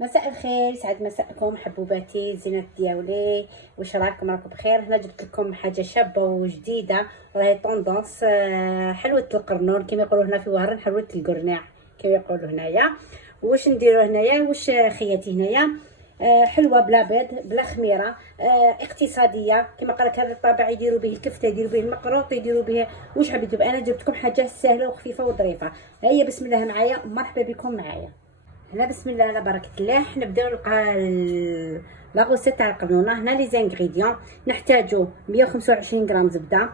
مساء الخير، يسعد مساءكم حبوباتي زينات دياولي. واش راكم بخير؟ هنا جبت لكم حاجه شابه وجديده راهي طوندونس، حلوه القرنون كما يقولوا هنا في وهران، حلوه القرناع كما يقولوا هنايا. واش نديروا هنايا؟ واش خياتي هنايا؟ حلوه بلا بيض بلا خميره، اقتصاديه كما قال لك. هذا الطابع يديروا به الكفته، يديروا به المقروط، يديروا به واش حبيتوا. انا جبت لكم حاجه سهله وخفيفه وظريفه. هيا بسم الله معايا، مرحبا بكم معايا. هنا بسم الله على بركه الله. نبداو لا غوسيت تاع القرنونه. هنا لي زانغريديون نحتاجو 125 غرام زبده،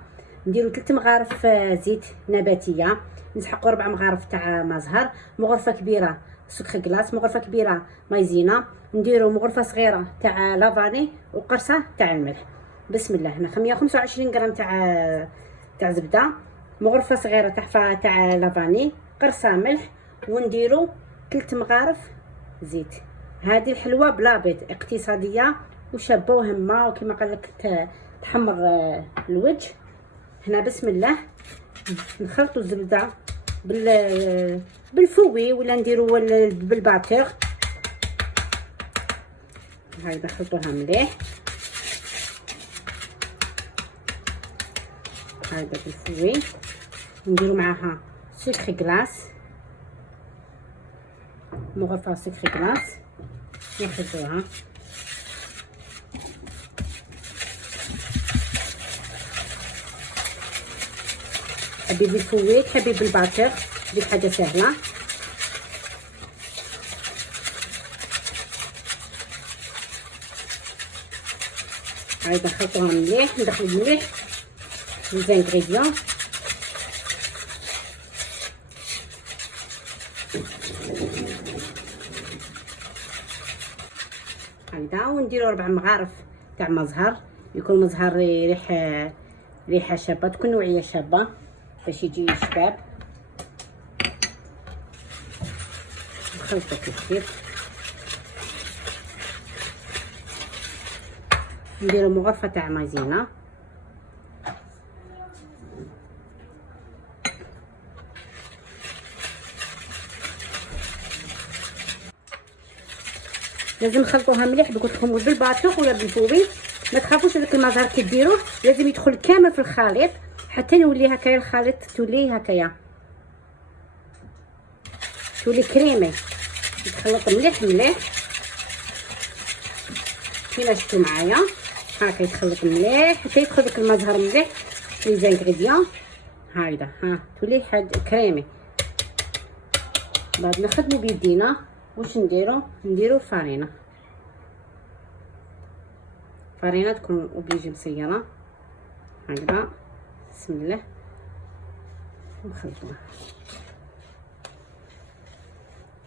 نديرو 3 مغارف زيت نباتيه، نسحقو 4 مغارف تاع مزهر، مغرفه كبيره سكر كلاص، مغرفه كبيره مايزينا، نديرو مغرفه صغيره تاع لافاني وقرصه تاع الملح. بسم الله. هنا 125 غرام تاع زبده، مغرفه صغيره تاع لافاني، قرصه ملح، ونديرو 3 مغارف زيت. هذه الحلوه بلا بيض اقتصاديه وشابه وهمه، وكما قال لك تحمر الوجه. هنا بسم الله نخلطوا الزبده بالفوي ولا نديروا بالباتور. هاي نخلطوها مليح، هذا بالفوي. نديروا معاها سكر كلاص، مغرفه سكر كلاص نخلطوها. حبي بالفوي حبي بالباتور، دي حاجه سهله. هاي نخلطوها مليح، ندخلو مليح لي زانغريديون. هكذا، ونديرو 4 مغارف تاع مزهر، يكون مزهر ريحه شابه، تكون نوعيه شابه باش يجي شباب. نخلطو كيف نديرو مغرفه تاع مايزينا، لازم نخلطوها مليح. قلت لكم بالباطوخ ولا بالفوي، ما تخافوش هذاك المزهر كي ديروه لازم يدخل كامل في الخليط حتى يولي هكايا الخليط، تولي هكايا، تولي كريمي. يتخلط مليح مليح كيما شفتوا معايا، هكا يتخلط مليح حتى يدخل داك المزهر مليح لي زانغريديون. هايدا ها تولي حاجه كريمي. بعد نخدمو بيدينا. واش نديرو فارينه تكون اوبليجي مصيره هكذا. بسم الله نخلطوها.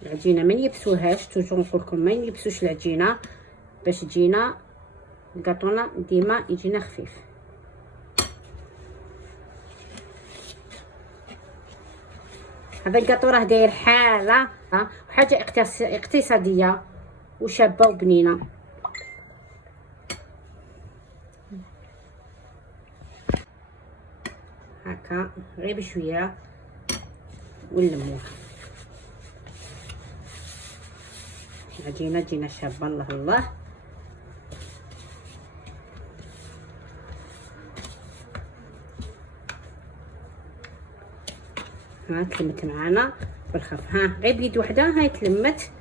العجينه ما نيبسوهاش، توجور نقول لكم ما نيبسوش العجينه باش تجينا الكاطونه ديما يجينا خفيف. هذا الكاطو راه داير حاله وحاجه اقتصاديه وشابه وبنينه. هكا غير بشويه ونلموها. العجينه تجينا شابه الله الله. ها تلمت معانا بالخف، ها غير بيد وحده هاي تلمت.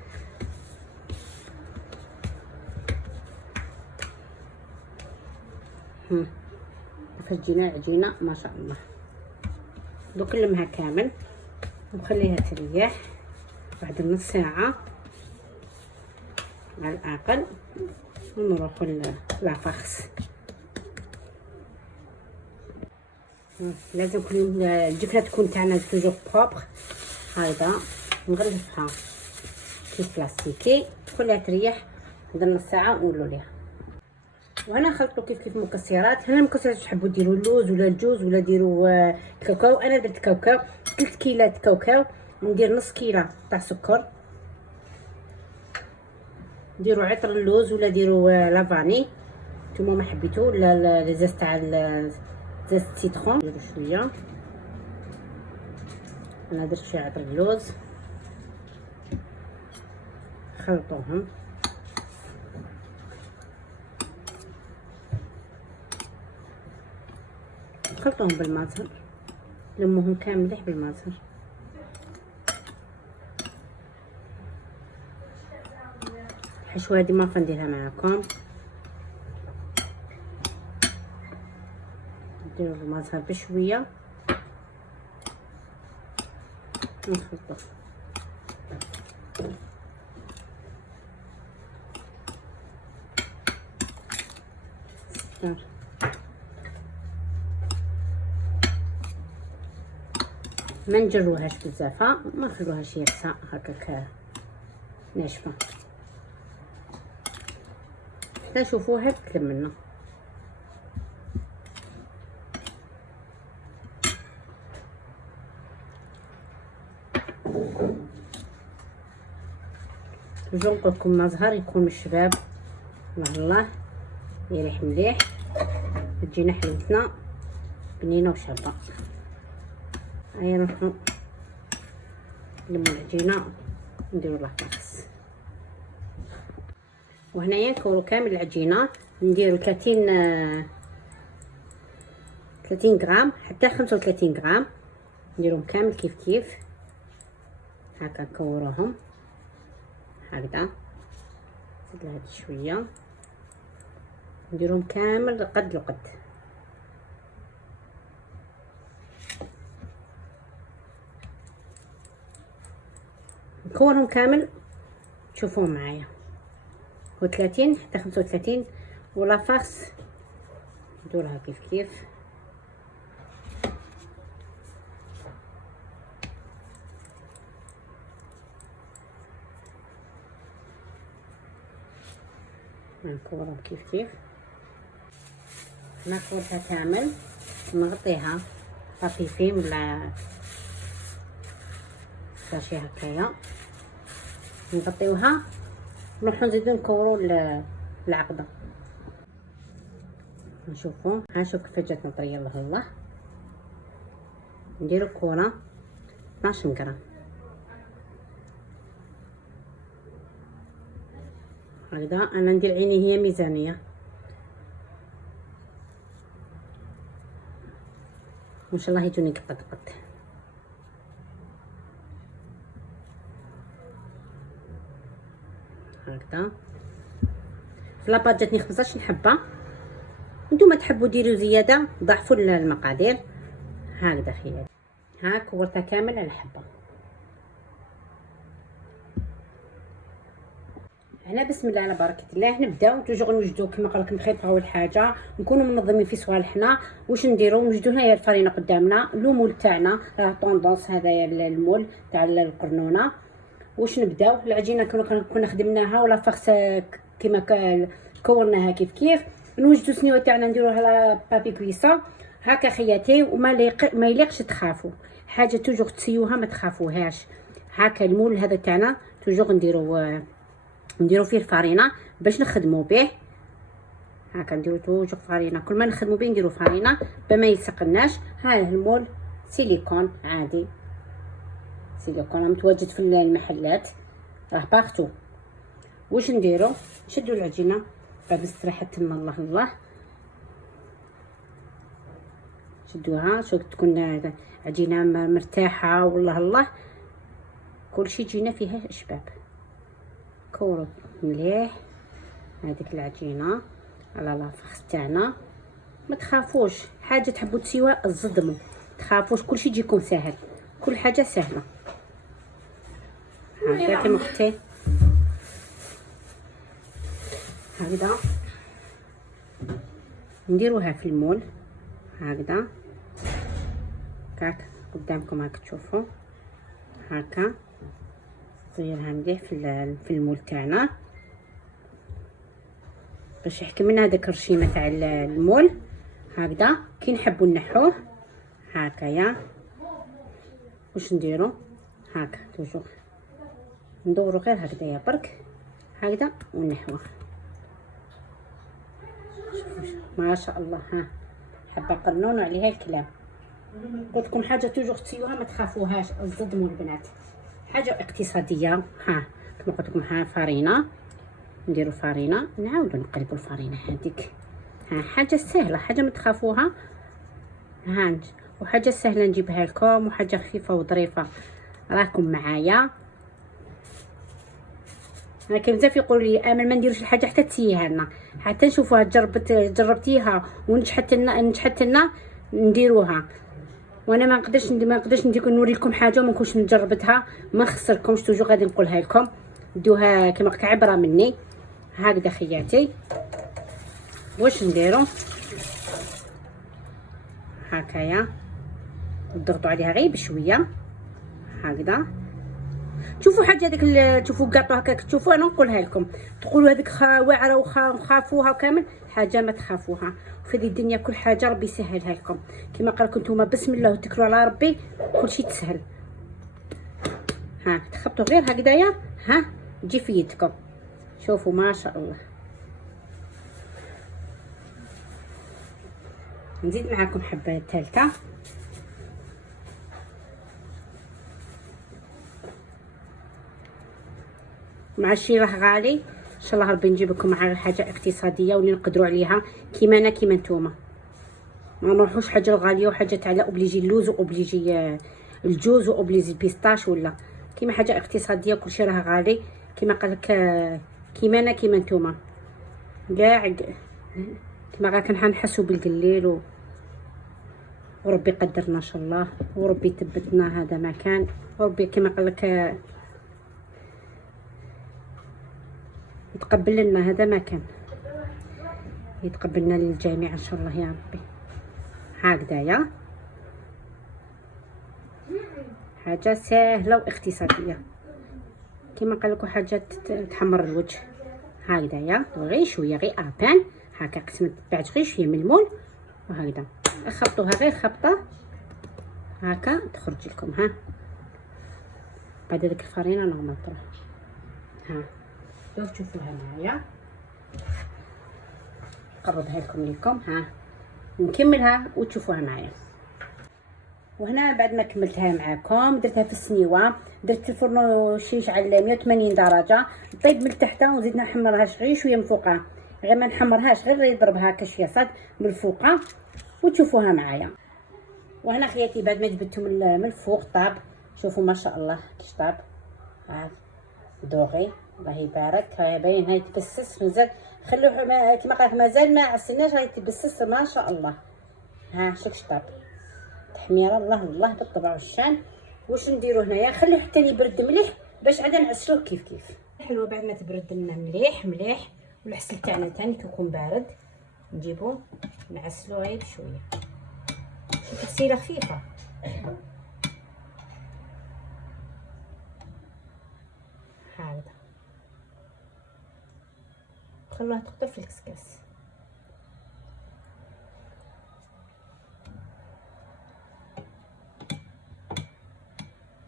فجينا العجينه ما شاء الله. دوك نلمها كامل ونخليها تريح بعد نص ساعه على الاقل، ونروحوا لافاخس. لازم الجفنه تكون تاعنا توجور بروبر. هذا نغلفها كيس بلاستيكي تخليها تريح عندنا نص ساعه ونولوا ليها. وهنا نخلطوا كيف مكسرات. هنا المكسرات تحبوا ديروا اللوز ولا الجوز ولا ديروا كاوكاو. انا درت كاوكاو 3 كيلات كاوكاو، ندير نص كيله تاع سكر، ديروا عطر اللوز ولا ديروا لافاني نتوما ما حبيتو، ولا الزاز تاع زيت السيترون ديروا شويه. انا درت شويه عطر اللوز، تخلطوهم. خلطوهم بالمازر، لموهم كامل مليح بالمازر. الحشوة هذه ما فنديها معاكم، نديرو المازر بشوية نخلطو. ما نجروهاش بزاف، ما نخلوهاش يابسه هكاك ناشفه، حتى شوفوها تلمنا. توجو نقولكم ما زهر يكون من الشباب، الله يريح مليح، تجينا حلوتنا بنينه وشابه. هيا نروحو نلمو العجينه نديرو لها طقس. وهنايا نكورو كامل العجينه، نديرو 30 غرام حتى 35 غرام، نديرهم كامل كيف هكا. نكوروهم هكذا، نزيد لها هاد شويه، نديرهم كامل قد لقد. نكورهم كامل، تشوفوهم معايا، و 30 حتى 35. ولا فاس ندورها كيف نكورهم كيف. ناخذها كامل نغطيها خفيفين ولا شي هكايا، نغطيوها نروحو نزيدو نكورو العقده. نشوفو شوف كيف جاتنا طريه. الله نديرو كوره 12 غرام هكذا. انا ندير عيني هي ميزانيه، وان شاء الله يجوني قد هكذا. في لاباط جاتني 15 حبه، نتوما تحبوا ديروا زياده ضعفوا المقادير. هكذا خيالي، ها كورتها كامل على حبه. هنا بسم الله على بركه الله نبداو. توجو نوجدو كما قال لكم خيط. اول حاجه نكونوا منظمين في صوالحنا. واش نديرو؟ نوجدو هنايا الفرينه قدامنا، لو مول تاعنا راه طوندونس، هذايا المول تاع القرنونه. واش نبداو؟ العجينه كنا خدمناها ولا فخس كما كورناها كيف. نوجدو سنيوه تاعنا نديروها لا بابي كويسا هكا خياتي، وما ما يليقش تخافوا حاجه توجو تسيوها ما تخافوهاش. هكا المول هذا تاعنا توجو نديرو فيه الفرينه باش نخدمو به. هكا نديرو توجو فرينه، كل ما نخدمو به نديرو فرينه بما يسقناش. هذا المول سيليكون عادي، سيليكون متواجد في المحلات راه باغتو. واش نديرو؟ نشدو العجينه بعد استراحه تما. الله شدوها، شوف تكون عجينه مرتاحه. والله الله كلشي جينا فيها شباب. كورو مليح هذيك العجينه على لافخ تاعنا. ما تخافوش حاجه تحبوا تسيوها الصدموا، تخافوش كلشي يجيكم سهل، كل حاجه سهله. هكذا كما قلت هكذا نديروها في المول هكذا قدامكم هاك تشوفوا. هكا نصيرها مليح في المول تاعنا باش يحكم لنا هذاك الرشيمه تاع المول. هكذا كي نحبوا نحوه هكايا واش نديرو؟ هكا توجو ندورو غير هكذايا برك هكذا ونحوه. ما شاء الله. ها حبه قرنون عليها الكلام. قلت لكم حاجه توجو تسيوها ما تخافوهاش، الصدموا البنات، حاجه اقتصاديه. ها كما قلت لكم ها فرينه، نديرو فرينه، نعاودو نقلبو الفرينه هذيك. ها حاجه سهله، حاجه ما تخافوها، ها وحاجه سهله نجيبها لكم، وحاجه خفيفه وظريفه. راكم معايا؟ انا كاين بزاف يقولوا لي امل ما نديروش الحاجه حتى تسيها لنا، حتى نشوفوها جربتيها ونجحت لنا نديروها. وانا ما نقدرش نوري لكم حاجه وما نكونش نجربتها، ما نخسركمش، توجو غادي نقولها لكم، ديوها كما كعبره مني. هكذا خياتي واش نديرو هكايا، نضغطوا عليها غير بشويه هكذا. شوفوا حاجه هذيك تشوفوا كاطو هكاك، تشوفوا انا نقولها لكم تقولوا هذيك واعره وخافوها كامل، حاجه ما تخافوها. وفي هذه الدنيا كل حاجه ربي يسهلها لكم، كما قال لكم نتوما بسم الله وتكلوا على ربي كل شيء تسهل. ها تخبطوا غير هكذايا، ها تجي في يدكم. شوفوا ما شاء الله. نزيد معاكم حبه ثالثه. مع الشي راه غالي، ان شاء الله ربي نجيب لكم على حاجه اقتصاديه واللي نقدروا عليها كيما انا كيما نتوما. ما نروحوش حاجه غاليه وحاجه على اوبليجي اللوز واوبليجي الجوز واوبليجي البيستاش، ولا كيما حاجه اقتصاديه كلشي راه غالي. كيما قال لك كيما انا كيما نتوما كاع كيما غا كنحسوا بالقليل وربي قدرنا ان شاء الله، وربي يثبتنا هذا ما كان، وربي كيما قال لك يتقبل لنا هذا ما كان، يتقبلنا للجميع ان شاء الله يا ربي. هكذايا حاجه سهله واقتصاديه، كما قال لكم حاجه تحمر الوجه. هكذايا غير شويه، غير ابان هكا قسمت بعد غير شويه من المول، وهكذا خبطوها غير خبطه هكا تخرج لكم. ها بعد هذيك الفرينه نورمال تروح. ها شوف تشوفوها معايا، نقربها لكم. ها نكملها وتشوفوها معايا. وهنا بعد ما كملتها معاكم درتها في السنيوه، درت الفرن شيش على 180 درجه، طيب من تحت وزيد نحمرها غير شويه من فوقها، غير ما نحمرهاش غير يضربها هكا شويه صاد من فوقها وتشوفوها معايا. وهنا خياتي بعد ما جبتهم من الفوق طاب، شوفوا ما شاء الله كيش طاب. ها دوغي الله يبارك، ها باين هاي تبسس مازال، خلوه كما قالك مازال ما عسلناش، هاي تبسس ما شاء الله. ها شوف طاب تحميره الله بالطبع والشان. واش نديرو هنايا؟ خليه حتى يبرد مليح باش عاد نعسلوه كيف حلوه. بعد ما تبرد لنا مليح والعسل تاعنا تاني كيكون بارد نجيبو نعسلوه غير بشويه، شوف غسيله خفيفه. هكذا خلوها تخطر في الكسكاس.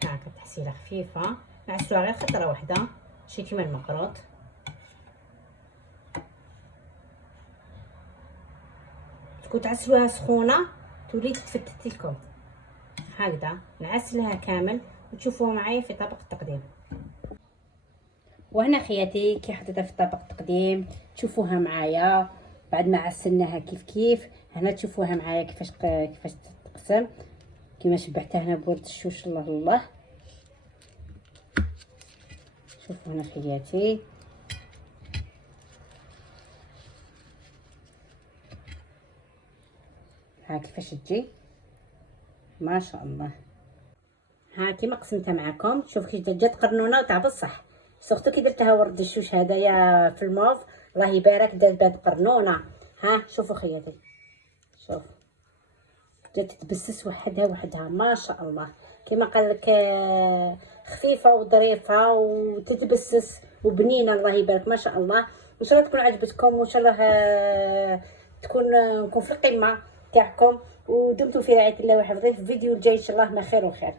هكا تحسيله خفيفه، نعسلوها غير خطره واحده شي كيما المقروط. تكون تعسلوها سخونه تولي تفتت لكم. هكذا نعسلها كامل وتشوفوها معايا في طبق التقديم. وهنا خياتي كي حطيتها في طبق التقديم تشوفوها معايا بعد ما عسلناها كيف هنا تشوفوها معايا كيفاش تتقسم، كيما شبعتها هنا بورد الشوش. الله شوفوا هنا خياتي ها كيفاش تجي ما شاء الله. ها كيما قسمتها معكم شوف كي جات قرنونه تاع بصح، سورتو كي درتها ورد الشوش هدايا في الموف الله يبارك دات قرنونه. ها شوفوا خياتي شوف جات تبسس وحدها ما شاء الله، كما قال لك خفيفه وظريفه وتتبسس وبنينه الله يبارك ما شاء الله. ان شاء الله تكون عجبتكم، وان شاء الله نكون في القمه تاعكم، ودمتم في رعايه الله وحفظه. في الفيديو الجاي ان شاء الله ما خير وخير.